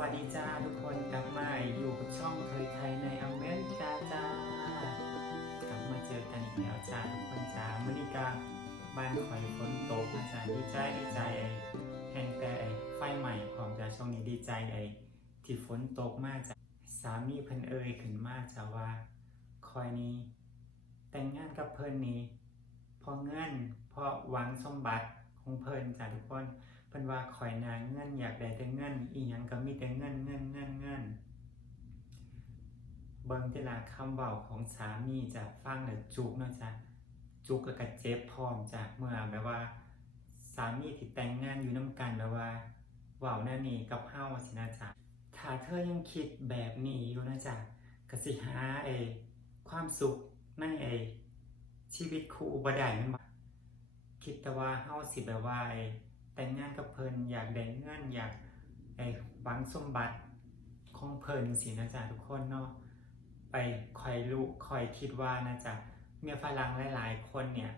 วัสดีจ้าทุกคนกลับมาอยู่กับช่องเคยไทยในอเมริกาจ้ากลับมาเจอกันอีกแล้วจ้าทุกคนจ้าเมื่อนี้ก็บ้านข่อยฝนตกนะจ้าดีใจดีใจไอ้แห่งแต่ไอ้ไฟใหม่ของจ้าช่วงนี้ดีใจไอ้ที่ฝนตกมากจ้าสามีเพิ่นเอ่ยขึ้นมาจ้าว่าคอยนี้ แต่งงานกับเพิ่นนี้เพอเงินเพอหวังสมบัติของเพิ่นจ้าทุกคน เพิ่นว่าข่อยนาเงินอยากได้แต่เงินอีหยังก็มีแต่เงินเงินเงินเงินเบิ่งแต่ละคำเว้าของสามีจะฟังแล้วจุกเนาะจ้ะจุกแล้วก็เจ็บพร้อมจ้ะเมื่อแบบว่า สามีที่แต่งงานอยู่นํกันแบบว่าเว้าแน่นี่กับเฮาสินะจ๊ะถ้าเธอยังคิดแบบนี้อยู่นะจ๊ะกสิหาไอ้ความสุขในไอ้ชีวิตคู่บ่ได้ม่นคิดแต่ว่าเฮาสิแบบว่าไอ แต่งงานกับเพิ่นอยากได้เงินอยากไอ้หวังสมบัติของเพิ่นสินะจ๊ะทุกคนเนาะไปคอยรู้คอยคิดว่านะจ๊ะเมียฝรั่งหลายๆคนเนี่ย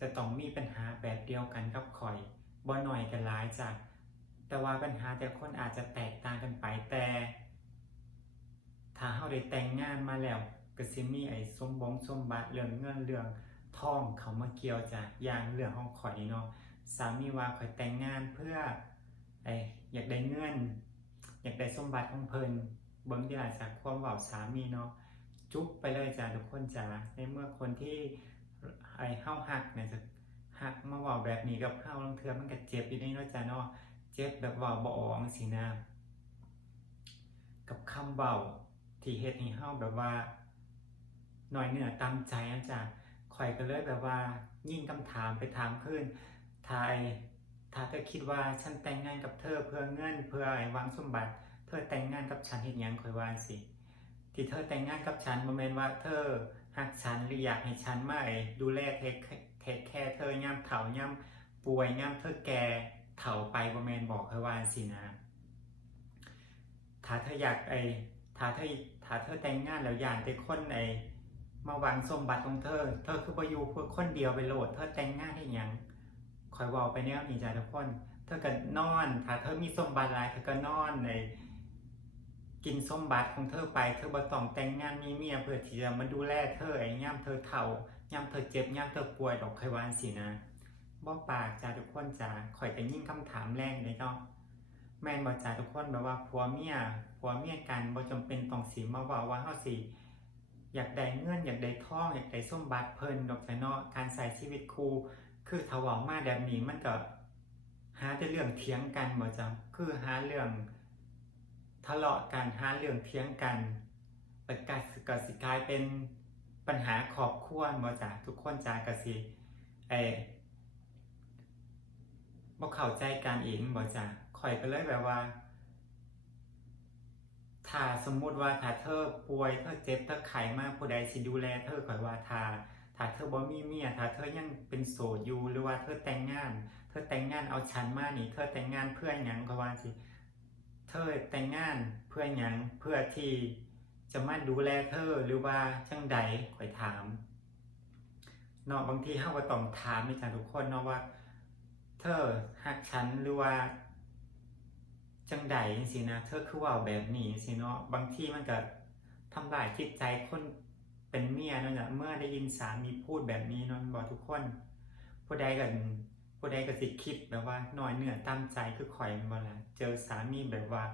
จะต้องมีปัญหาแบบเดียวกันกับคอยบ่หน่อยกันหลายจ้ะแต่ว่าปัญหาแต่คนอาจจะแตกต่างกันไปแต่ถ้าเฮาได้แต่งงานมาแล้วก็สิมีไอ้สมบงสมบัติเรื่องเงินเรื่องทองเขามาเกี่ยวจ้ะอย่างเรื่องของข่อยเนาะ สามีว่าขอยแต่งงานเพื่อไออยากได้เงินอยากได้สมบัติของเพิ่นเบิ่งที่หลายจากความเว้าสามีเนาะจุ๊บไปเลยจ้ะทุกคนจ้ะในเมื่อคนที่ไอเฮาฮักเนี่ยจะฮักมาเว้าแบบนี้กับเฮาลงเทือมันก็เจ็บอยู่ในเนาะจ้ะเนาะเจ็บแบบเว้าบ่ออกจังซี่นะกับคำเว้าที่เฮ็ดให้เฮาแบบว่าหน่อยเหนือตามใจนะจ้ะข่อยก็เลยแบบว่ายิ่งคำถามไปถามเพิ่น ถ้าไอถ้าเธอคิดว่าฉันแต่งงานกับเธอเพื่อเงินเพื่อไอ้หวังสมบัติ เธอแต่งงานกับฉันเห็นยังคอยว่าสิ ที่เธอแต่งงานกับฉันโมเมนว่าเธอหักฉันหรืออยากให้ฉันมาไอดูแลเทคเทคแค่เธอย่ำเถาย่ำป่วยย่ำเธอแก่เถาไปโมเมนบอกคอยว่าสินะ ถ้าเธออยากไอ้ถ้าเธอถ้าเธอแต่งงานแล้วอยากแต่คนไอ้มาหวังสมบัติของเธอ เธอคือประยูเพื่อคนเดียวไปโหลด เธอแต่งงานให้ยัง คอยเว่าไปเนี่ยมีใจทุกคนเธอก็นอนถ้าเธอมีสมบัติหลายเธอก็นอนในกินสมบัติของเธอไปเธอบ่ต้องแต่งงานมีเมียเพื่อที่จะมาดูแลเธอไอ้ย่ำเธอเฒ่าย่ำเธอเจ็บย่ำเธอป่วยดอกคอยวาจั่งสินะบ่ปากจ้าทุกคนจ้าคอยแต่ยิ่งคำถามแรงเลยเนาะแม่นบ่จ้าทุกคนแบบว่าผัวเมียผัวเมียกันบ่จำเป็นต้องสิมาเว้าว่าเฮาสิอยากได้เงินอยากได้ทองอยากได้สมบัติเพิ่นดอกจ้ะเนาะการใช้ชีวิตคู่ คือถ้าว้ามาแบบนี้มันก็หาแต่เรื่องเถียงกันบ่จ้ะคือหาเรื่องทะเลาะกันหาเรื่องเถียงกันแล้วก็ก็สิกลายเป็นปัญหาครอบครัวบ่จ้ะทุกคนจ้ะก็สิเออบ่เข้าใจกันเองบ่จ้ะข่อยก็เลยแบบว่า ถ้าสมมุติว่าถ้าเธอป่วยเธอเจ็บเธอไข้มากผู้ใดสิดูแลเธอข่อยว่าถ้า ถ้าเธอบ่มีเมียถ้าเธอยังเป็นโสดอยู่หรือว่าเธอแต่งงาน เธอแต่งงานเอาฉันมานี่ เธอแต่งงานเพื่อหยังก็ว่าสิเธอแต่งงานเพื่อหยังเพื่อที่จะมาดูแลเธอหรือว่าจังใดข่อยถามเนาะบางทีเฮาก็ต้องถามนี่จ้ะทุกคนเนาะว่า เธอฮักฉันหรือว่าจังใดจังซี่นะเธอคือว่าแบบนี้จังซี่เนาะบางทีมันก็ทำลายจิตใจคน เป็นเมียเนาะจ้ะเมื่อได้ยินสามีพูดแบบนี้นาะบอกทุกคน ผู้ใดก็ผู้ใดก็สิคิดแบบว่าน้อยเหนือตามใจคือข่อยแม่นบ่ละเจอสามีแบบว่า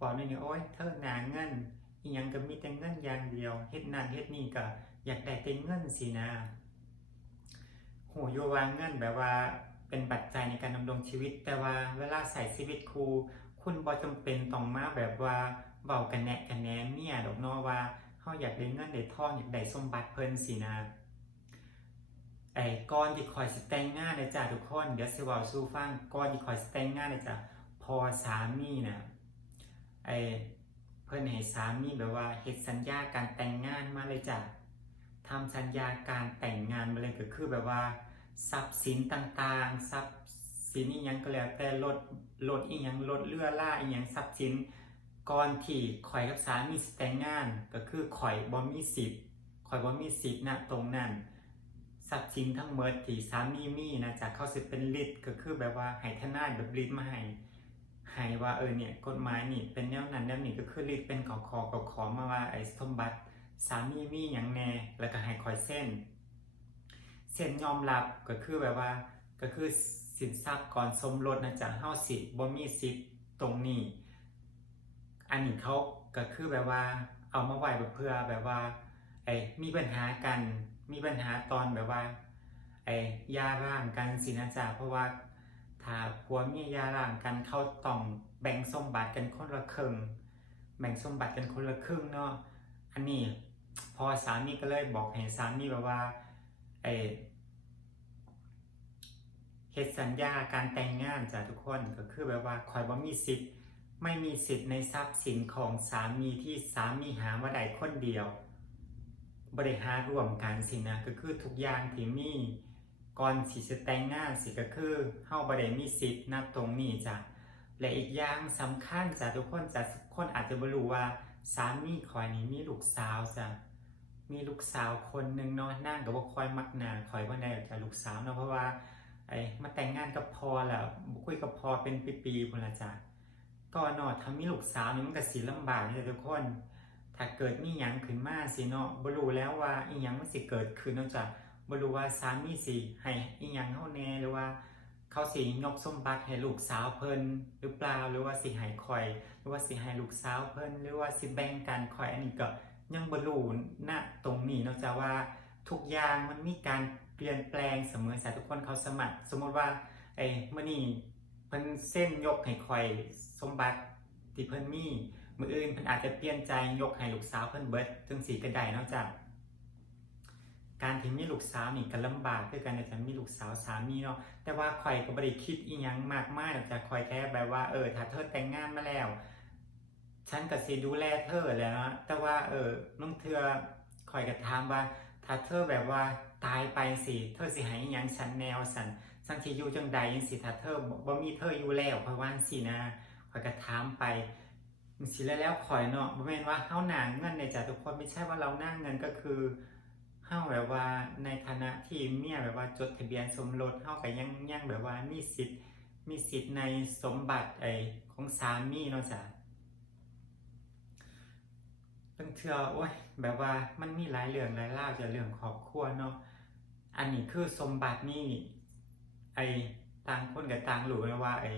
บอกนี่นี่โอ๊ยเธอหนาเงินอีหยังก็มีแต่เงินอย่างเดียวเฮ็ดนั่นเฮ็ดนี่ก็อยากได้แต่เงินสินะโหโยว่าเงินแบบว่าเป็นปัจจัยในการดำรงชีวิต แต่ว่าเวลาใส่ชีวิตครู คุณบ่จำเป็นต้องมาแบบว่าเว้ากันแนะกันแหนเมียดอกนาะว่าาอยากได้เงินได้ทองอยากได้สมบัติเพิ่นสินะ ไอ้ก่อนที่คอยสแต่งงานเลยจ้ะทุกคน เดี๋ยวสิว้าสู่ฟังก่อนที่คอยสแต่งงานเลยจ้ะพอสามีนะไอ้เพิ่นให้สามีแบบว่าเฮ็ดสัญญาการแต่งงานมาเลยจ้ะทำสัญญาการแต่งงานมาเลยก็คือแบบว่าทรัพย์สินต่างๆทรัพย์สินอีหยังก็แล้วแต่รถรถอีหยังรถเรือล่าอีหยังทรัพย์สิน ก่อนที่ข่อยกับสามีสิแต่งงาน ก็คือข่อยบ่มีสิทธิ์ข่อยบ่มีสิทธิ์ณตรงนั้นทรัพย์สินทั้งหมดที่สามีมีนะจากเขาสิเป็นฤทธิ์ก็คือแบบว่าให้ทนายแบบฤทธิ์มาให้ให้ว่าเออเนี่ยกฎหมายนี่เป็นแนวนั้นแนวนี้ก็คือรีดเป็นขอขอกับขอมาว่าไอ้สมบัติสามีมีอย่างแน่แล้วก็ให้คอยเส้น เส้นยอมรับก็คือแบบว่าก็คือสินทรัพย์ก่อนสมรสนะจ๊ะเฮาสิบ่มีสิทธิ์ตรงนี้ อันนี้เขาก็คือแบบว่า เอามาไว้เพื่อแบบว่าไอ้มีปัญหากันมีปัญหาตอนแบบว่าไอ้ยาร้างกันสินะจ๊ะเพราะว่าถ้าผัวเมียยาร้างกันเขาต้องแบ่งสมบัติกันคนละครึ่งแบ่งสมบัติกันคนละครึ่งเนาะอันนี้พอสามีก็เลยบอกให้สามีแบบว่าไอ้เฮ็ดสัญญาการแต่งงานจ้ะทุกคนก็คือแบบว่าคอยบ่มีสิทธิ์ ไม่มีสิทธิ์ในทรัพย์สินของสามีที่สามีหามาได้คนเดียว บริหารรวมกันสินะก็คือทุกอย่างที่มีก่อนสิจะแต่งงานสิก็คือเฮาบ่ได้มีสิทธิ์นับตรงนี้จ้ะและอีกอย่างสำคัญจ้ะทุกคนจ้ะทุกคนอาจจะบ่รู้ว่าสามีคอยนี้มีลูกสาวจ้ะมีลูกสาวคนหนึ่งเนาะนั่งก็บ่ค่อยมักหนาคอยว่าได้จ้ะลูกสาวเนาะเพราะว่าไอ้มาแต่งงานกับพอแล้วคุยกับพอเป็นปีๆพุ่นละจ้ะ ก็เนาะถ้ามีลูกสาวนี่มันก็สิลำบากเลยทุกคน ถ้าเกิดมีหยังขึ้นมาสิเนาะบ่รู้แล้วว่าอีหยังมันสิเกิดขึ้นเนาะจ้ะบ่รู้ว่าสามีสิให้อีหยังเฮาแน่หรือว่าเขาสิยกสมบัติให้ลูกสาวเพิ่นหรือเปล่าหรือว่าสิให้ข่อย หรือว่าสิให้ลูกสาวเพิ่นหรือว่าสิแบ่งกันข่อยอันนี้ก็ยังบ่รู้ณตรงนี้เนาะจ้ะว่าทุกอย่างมันมีการเปลี่ยนแปลงเสมอจ้ะทุกคนเขาสมัคร สมมติว่าไอ้มื้อนี้ เพิ่นเส้นยกให้คอยสมบัติที่เพิ่นมีมืออื่นเพิ่นอาจจะเปลี่ยนใจยกให้ลูกสาวเพิ่นเบิดถึงสีก็ได้นอกจากการที่มีลูกสาวนี่ก็ลำบากคือกันจะมีลูกสาวสามีเนาะแต่ว่าข่อยก็บ่ได้คิดอีหยังมากมายหรอกจ้ะข่อยแค่แบบว่าเออถ้าเธอแต่งงานมาแล้ว ฉันก็สิดูแลเธอแล้วนะแต่ว่าเออน้องเทือข่อยก็ถามว่า ถ้าเธอแบบว่าตายไปสิเธอสิให้อีหยังฉันแนวสัน สังสิอยู่จังใดจังสิถ้าเธอบ่มีเธออยู่แล้วข่อยว่าจังซี่นะข่อยก็ถามไปจังสิแล้วแล้วข่อยเนาะบ่แม่นว่าเฮาหนาเงินในจ้ะทุกคนไม่ใช่ว่าเราหน้าเงินก็คือเฮาแบบว่าในฐานะที่เมียแบบว่าจดทะเบียนสมรสเฮาก็ยังยังแบบว่ามีสิทธิ์มีสิทธิ์ในสมบัติไอ้ของสามีเนาะจ้ะบางเทื่อโอ้ยแบบว่ามันมีหลายเรื่องหลายราจะเรื่องครอบครัวเนาะอันนี้คือสมบัตินี่ ไอ้ต่างคนกับต่างรู้นะว่า ไอ้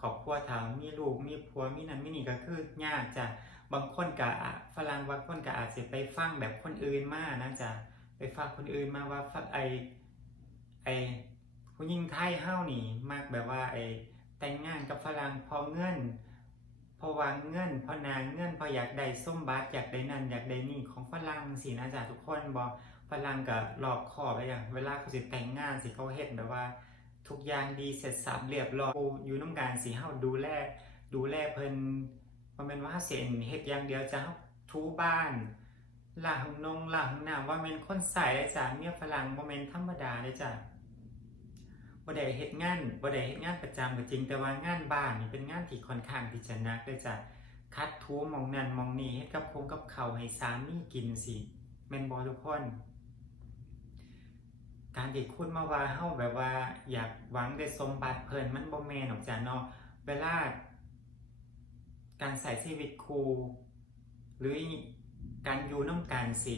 ครอบครัวถามมีลูกมีผัวมีนั่นมีนี่ก็คือยากจ้ะบางคนก็อะฝรั่งบางคนก็อาจจะไปฟังแบบคนอื่นมานะจ้ะไปฟังคนอื่นมาว่าไอ้ไอ้ผู้หญิงไทยเฮานี่มากแบบว่าไอ้แต่งงานกับฝรั่งพอเงินพราะว่าเงินพอนางเงินพออยากได้ส้มบัตอยากได้นั่นอยากได้นี่ของฝรั่งสินะจ๊ะทุกคนบอกฝรั่งก็รอบคอบไปอย่างเวลาเขาสิแต่งงานสิเขาเฮ็ดแบบว่า ทุกอย่างดีเสร็จสับเรียบร้อยอยู่น้ำการสีเฮาดูแลดูแลเพิ่นบ่แม่นว่าเสียนเฮ็ดอย่างเดียวจะเฮาทูบ้านห้องนงล้างห้องน้ำว่าแม่นคนใส่จ้ะเมียฝรั่งบ่แม่นธรรมดาเลยจ้ะบ่ได้เฮ็ดงานบ่ได้เฮ็ดงานประจำก็จริงแต่ว่างานบ้านนี่เป็นงานที่ค่อนข้างที่จะหนักเลยจ้ะคัดทูมองนั่นมองนี่เฮ็ดกับคงกับเขาให้สามีกินสิแม่นบ่ทุกคน การที่คุณมาว่าเฮาแบบว่า อยากหวังได้สมบัติเพิ่นมันบ่แม่นหรอกจ้ะเนาะเวลาการใส่ชีวิตครูหรือการอยู่น้ำกันสิ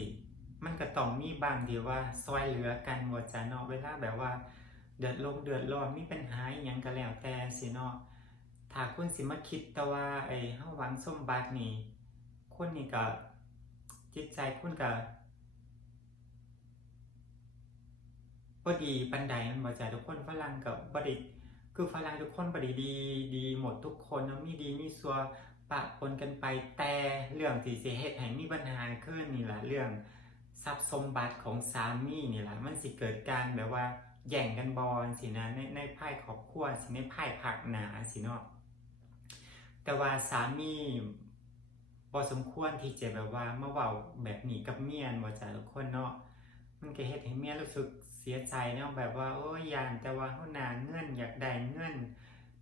มันก็ต้องมีบางเดียวว่าซอยเหลือกันว่จ้ะเนาะเวลาแบบว่าเดือดลงเดือดร้อนมีปัญหาอหยังก็แล้วแต่สิเนาะถ้าคุณสิมาคิดแต่ว่าไอ้เฮาหวังสมบัตินี่คุณนี่ก็จิตใจคุณก็ บ่ดีปันใดมันบ่จ้ะทุกคนฝรั่งกับบ่ด้คือฝรั่งทุกคนบ่ด้ดีดีหมดทุกคนเนาะมีดีมีซัวปะปนกันไปแต่เรื่องที่สิเฮ็ดให้มีปัญหาขึ้นนี่ล่ะเรื่องทรัพย์สมบัติของสามีนี่ล่ะมันสิเกิดการแบบว่าแย่งกันบอลสินะในในภายครอบครัวสิในภายภาคหนาสิเนาะแต่ว่าสามีบ่สมควรที่จะแบบว่ามาเว้าแบบนี้กับเมียนบ่จ้ะทุกคนเนาะมันก็เฮ็ดให้เมียรู้สึก เสียใจเนาะแบบว่าโอ้ยยานแต่ว่าเฮาหนาเงินอยากได้เงิน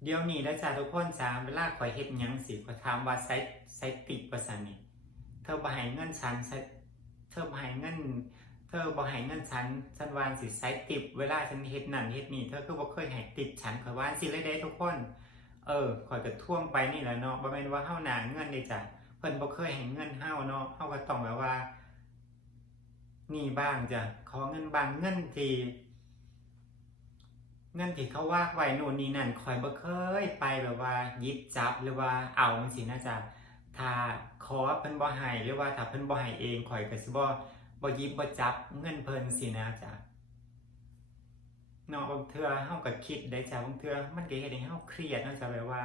เดี๋ยวนี้แล้วจ้ะทุกคนจ้าเวลาข่อยเฮ็ดหยังสิข่อยถามว่าไสไสติดว่าซั่นนี่เธอบ่ให้เงินฉันไสเธอบ่ให้เงิน เธอบ่ให้เงินฉันฉันว่าสิไสติบเวลาฉันเฮ็ดนั่นเฮ็ดนี่เธอคือบ่เคยให้ติบฉันข่อยว่าสิเลยเด้ทุกคน เออข่อยก็ท่วงไปนี่แหละเนาะบ่แม่นว่าเฮาหนาเงินเลยจ้ะเพิ่นบ่เคยให้เงินเฮาเนาะเฮาก็ต้องแบบว่า นี่บ้างจะขอเงินบางเงินทีเงินที่เขาวากไว้นู่นนี่นั่นข่อยบ่เคยไปแบบว่ายิบจับหรือว่าเอาจังซี่นะจ๊ะถ้าขอเพิ่นบ่ให้หรือว่าถ้าเพิ่นบ่ให้เองข่อยก็สิบ่บ่ยิบบ่จับเงินเพิ่นสินะจ๊ะเนาะบางเทื่อเฮาก็คิดได้จ้ะบางเทื่อมันก็เฮ็ดให้เฮาเครียดเนาะจ้ะแบบว่า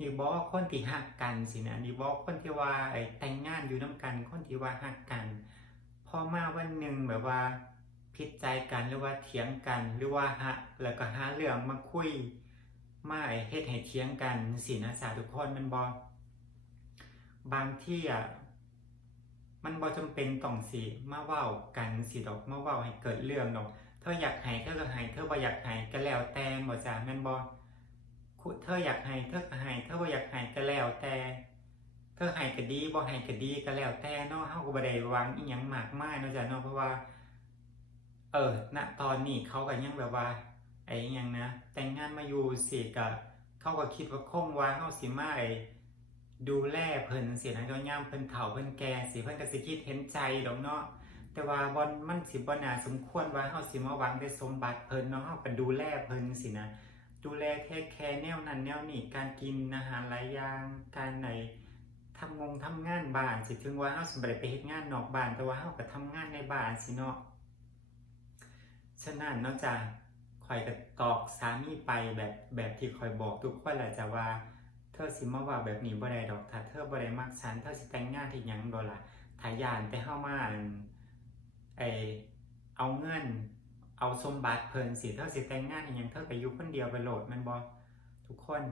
นี่บ่คนที่ฮักกันสินะนี่บ่คนที่ว่าไอ้แต่งงานอยู่นํกันคนที่ว่าฮักกัน อมาวันหนึ่งแบบว่าผิดใจกันหรือว่าเถียงกันหรือว่าฮะแล้วก็หาเรื่องมาคุยมาไอ้เฮ็ดให้เถียงกันสินะจ้ะทุกคนมันบ่บางที่อะมันบ่จำเป็นต้องสิมาเว้ากันสิดอกมาเว้าให้เกิดเรื่องดอกเธออยากให้เธอก็ให้เธอบ่อยากให้ก็แล้วแต่บ่จ้าแม่นบ่เธออยากให้เธอก็ให้เธอบ่อยากให้ก็แล้วแต่ เธอให้ก็ดีบ่ให้ก็ดีก็แล้วแต่เนาะเฮาก็บ่ได้หวังอีหยังมากมายเนาะจ้ะเนาะเพราะว่า เออณตอนนี้เขาก็ยังแบบว่า ไอ้อิหยังนะ แต่งงานมาอยู่สิก็เขาก็คิดว่าคงว่าเฮาสิมาไอ้ดูแลเพิ่นสินะเจ้ายามเพิ่นเฒ่าเพิ่นแก่สิเพิ่นก็สิคิดเห็นใจดอกเนาะแต่ว่าบอนมันสิบ่น่าสมควรว่าเฮาสิมาหวังได้สมบัติเพิ่นเนาะเฮาก็ดูแลเพิ่นสินะดูแลแค่แค่แนวนั้นแนวนี้การกินอาหารหลายอย่างการไหน ทำงงทำงานบ้านสิถึงว่าเฮาสิบ่ได้ไปเฮ็ดงานนอกบ้านแต่ว่าเฮาก็ทำงานในบ้านสิเนาะฉะนั้นนาะจ้ะข่อยก็ตอกสามีไปแบบแบบที่ข่อยบอกทุกคนแหละจะว่าเธอสิมาว่าแบบนี้บ่ได้ดอกถ้าเธอบ่ได้มักฉันเธอสิแต่งงานที่ยังบ่ล่ะถ้ายานแต่เฮามาอั่นไอเอาเงินเอาสมบัติเพิ่นสิเท่าสิแต่งงานอหยังเท่าไปอยู่คนเดียวไปโหลดมันบอทุกคน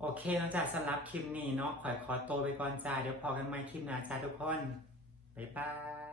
โอเคแล้วจ้ะสำหรับคลิปนี้เนาะขอขอตัวไปก่อนจ้าเดี๋ยวพอกันใหม่คลิปหน้าจ้าทุกคน บ๊ายบาย